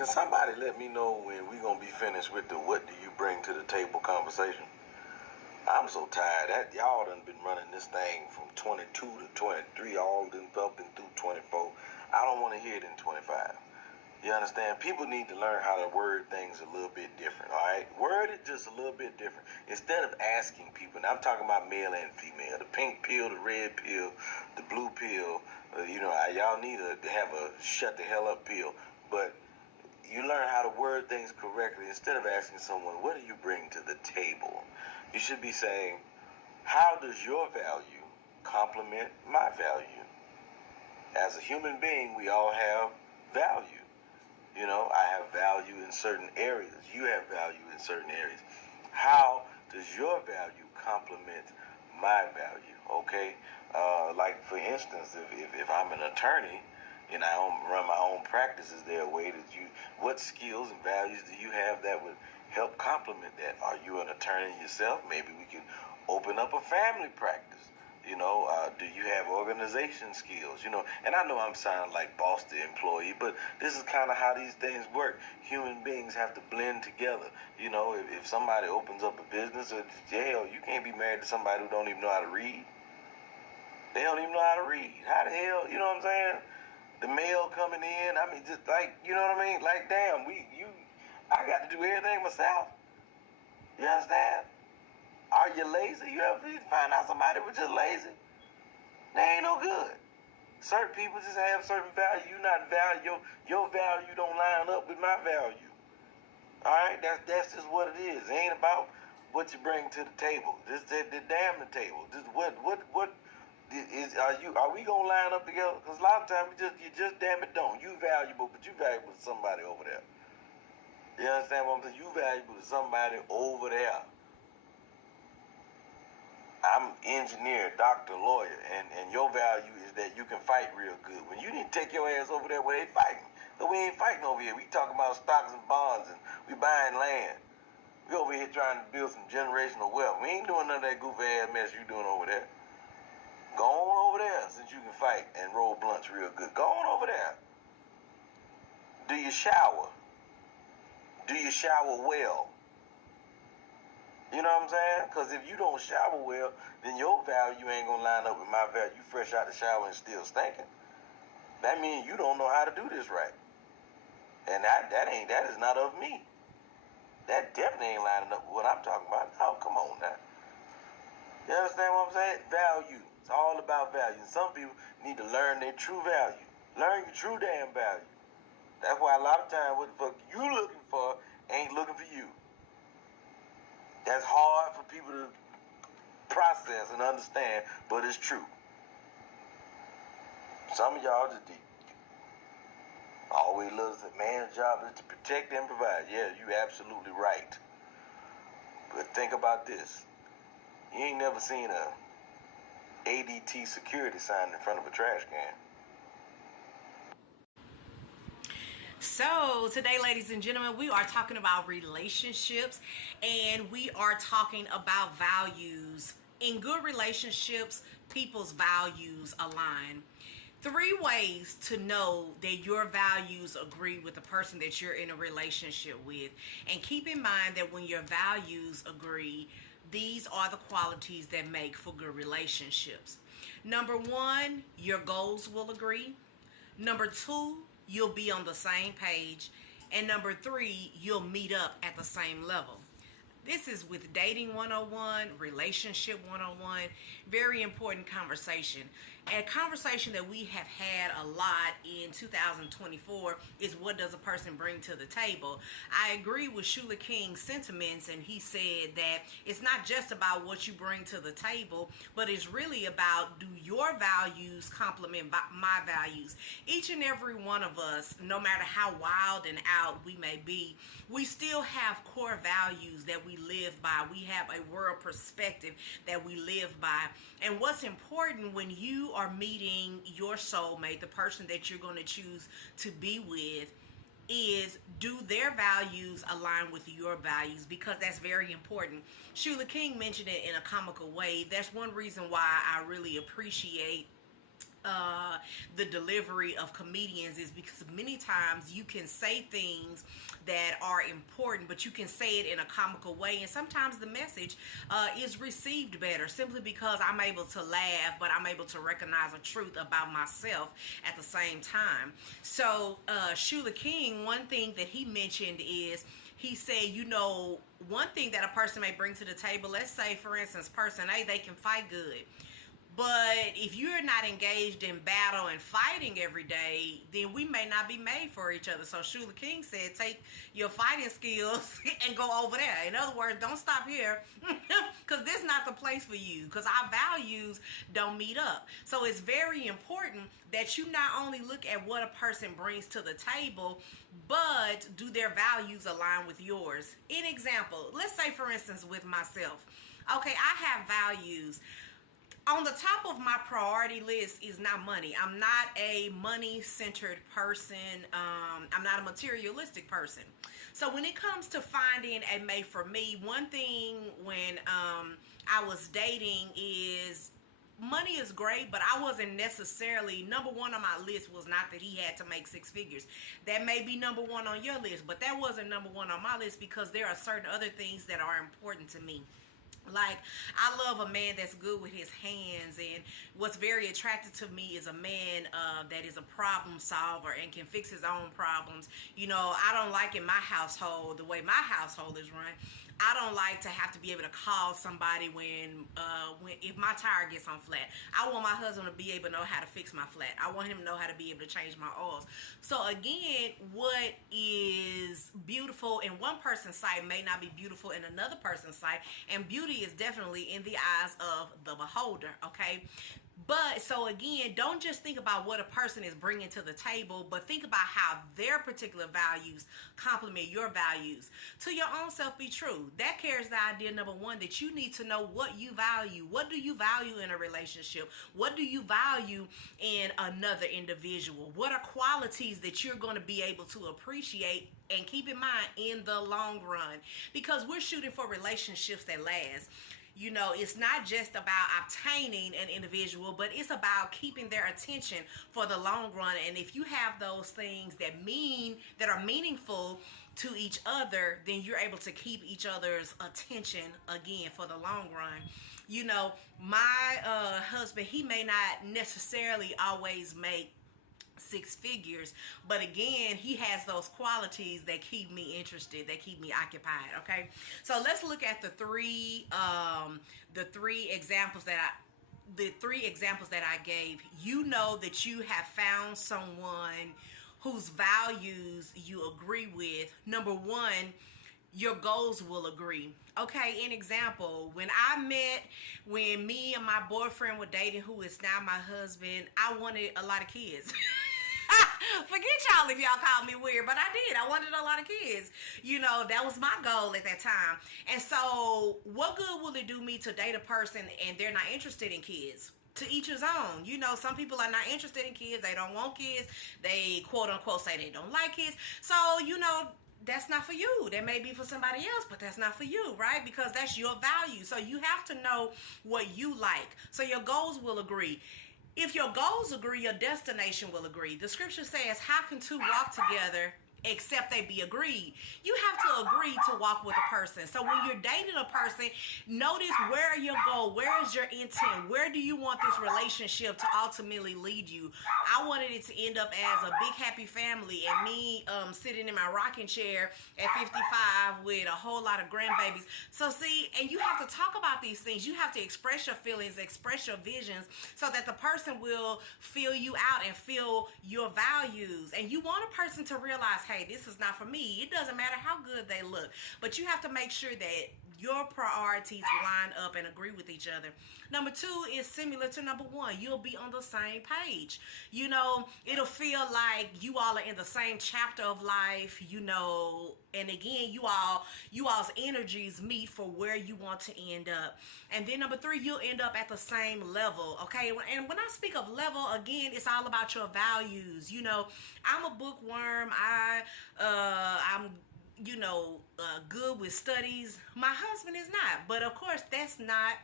Can somebody let me know when we gonna be finished with the what do you bring to the table conversation? I'm so tired. That y'all done been running this thing from 22 to 23, all done up and through 24. I don't want to hear it in 25. You understand? People need to learn how to word things a little bit different, all right? Word it just a little bit different. Instead of asking people, and I'm talking about male and female, the pink pill, the red pill, the blue pill, y'all need to have a shut the hell up pill. But you learn how to word things correctly. Instead of asking someone, what do you bring to the table? You should be saying, how does your value complement my value? As a human being, we all have value. I have value in certain areas. You have value in certain areas. How does your value complement my value? Okay? Like, for instance, if I'm an attorney and I run my own practice, is there a way that what skills and values do you have that would help complement that? Are you an attorney yourself? Maybe we can open up a family practice. Do you have organization skills? And I know I'm sounding like boss the employee, but this is kind of how these things work. Human beings have to blend together. If somebody opens up a business, or hell, you can't be married to somebody who don't even know how to read. They don't even know how to read. How the hell, you know what I'm saying? The mail coming in, I mean, just like, you know what I mean? Like, damn, I got to do everything myself. You understand? Are you lazy? You ever find out somebody was just lazy? They ain't no good. Certain people just have certain value. You not value. Your value don't line up with my value. All right, that's just what it is. It ain't about what you bring to the table. Just the damn the table. Just what is are we gonna line up together? Because a lot of times you just damn it don't. You valuable, but you valuable to somebody over there. You understand what I'm saying? You valuable to somebody over there. I'm engineer, doctor, lawyer, and your value is that you can fight real good. When you need to take your ass over there where they fighting. So we ain't fighting over here. We talking about stocks and bonds, and we buying land. We over here trying to build some generational wealth. We ain't doing none of that goofy ass mess you doing over there. Go on over there since you can fight and roll blunts real good. Go on over there. Do you shower? Do you shower well? You know what I'm saying? Because if you don't shower well, then your value ain't going to line up with my value. You fresh out the shower and still stinking. That means you don't know how to do this right. And that is not of me. That definitely ain't lining up with what I'm talking about. Oh, come on now. You understand what I'm saying? Value. It's all about value. And some people need to learn their true value. Learn your true damn value. That's why a lot of times what the fuck you looking for ain't looking for you. That's hard for people to process and understand, but it's true. Some of y'all just always look at man's job is to protect and provide. Yeah, you absolutely right. But think about this. You ain't never seen a ADT security sign in front of a trash can. So today, ladies and gentlemen, we are talking about relationships, and we are talking about values. In good relationships, people's values align. 3 ways to know that your values agree with the person that you're in a relationship with. And keep in mind that when your values agree, these are the qualities that make for good relationships. Number 1, your goals will agree. Number 2, you'll be on the same page. And number 3, you'll meet up at the same level. This is with Dating 101, Relationship 101. Very important conversation. A conversation that we have had a lot in 2024 is, what does a person bring to the table? I agree with Shuler King's sentiments, and he said that it's not just about what you bring to the table, but it's really about, do your values complement my values? Each and every one of us, no matter how wild and out we may be, we still have core values that we live by. We have a world perspective that we live by. And what's important when you are meeting your soulmate, the person that you're going to choose to be with, is, do their values align with your values? Because that's very important. Shuler King mentioned it in a comical way. That's one reason why I really appreciate uh, the delivery of comedians is because many times you can say things that are important, but you can say it in a comical way, and sometimes the message is received better simply because I'm able to laugh, but I'm able to recognize a truth about myself at the same time. So, Shuler King, one thing that he mentioned is he said, one thing that a person may bring to the table, let's say, for instance, person A, they can fight good. But if you're not engaged in battle and fighting every day, then we may not be made for each other. So Shuler King said, take your fighting skills and go over there. In other words, don't stop here because this is not the place for you because our values don't meet up. So it's very important that you not only look at what a person brings to the table, but do their values align with yours. In example, let's say, for instance, with myself. Okay, I have values. On the top of my priority list is not money. I'm not a money-centered person. I'm not a materialistic person. So when it comes to finding a mate for me, one thing when I was dating is money is great, but I wasn't necessarily number one on my list. Was not that he had to make six figures. That may be number one on your list, but that wasn't number one on my list because there are certain other things that are important to me. Like, I love a man that's good with his hands, and what's very attractive to me is a man that is a problem solver and can fix his own problems. I don't like in my household, the way my household is run, I don't like to have to be able to call somebody when if my tire gets on flat. I want my husband to be able to know how to fix my flat. I want him to know how to be able to change my oils. So again, what is beautiful in one person's sight may not be beautiful in another person's sight, and beauty is definitely in the eyes of the beholder, okay? But so again, don't just think about what a person is bringing to the table, but think about how their particular values complement your values. To your own self be true. That carries the idea, number one, that you need to know what you value. What do you value in a relationship? What do you value in another individual? What are qualities that you're going to be able to appreciate and keep in mind in the long run? Because we're shooting for relationships that last. It's not just about obtaining an individual, but it's about keeping their attention for the long run. And if you have those things that are meaningful to each other, then you're able to keep each other's attention again for the long run. My husband, he may not necessarily always make six figures, but again, he has those qualities that keep me interested, that keep me occupied. Okay, so let's look at the three examples that I gave. That you have found someone whose values you agree with. Number one, your goals will agree. Okay, an example, when me and my boyfriend were dating, who is now my husband, I wanted a lot of kids. Forget y'all if y'all called me weird, but I did. I wanted a lot of kids. That was my goal at that time. And so what good will it do me to date a person and they're not interested in kids? To each his own. Some people are not interested in kids. They don't want kids. They quote unquote say they don't like kids. So, that's not for you. That may be for somebody else, but that's not for you, right? Because that's your value. So you have to know what you like. So your goals will agree. If your goals agree, your destination will agree. The scripture says, how can two walk together except they be agreed? You have to agree to walk with a person. So when you're dating a person, notice where your goal, where is your intent, where do you want this relationship to ultimately lead you? I wanted it to end up as a big happy family and me sitting in my rocking chair at 55 with a whole lot of grandbabies. So see, and you have to talk about these things. You have to express your feelings, express your visions so that the person will feel you out and feel your values. And you want a person to realize, hey, this is not for me. It doesn't matter how good they look, but you have to make sure that your priorities line up and agree with each other. Number two is similar to number one. You'll be on the same page. It'll feel like you all are in the same chapter of life, and again, you all's energies meet for where you want to end up. And then number three, you'll end up at the same level, okay? And when I speak of level, again, it's all about your values. I'm a bookworm. I'm good with studies. My husband is not. But of course, that's not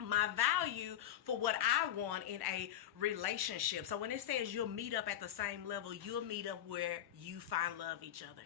my value for what I want in a relationship. So when it says you'll meet up at the same level, you'll meet up where you find love each other.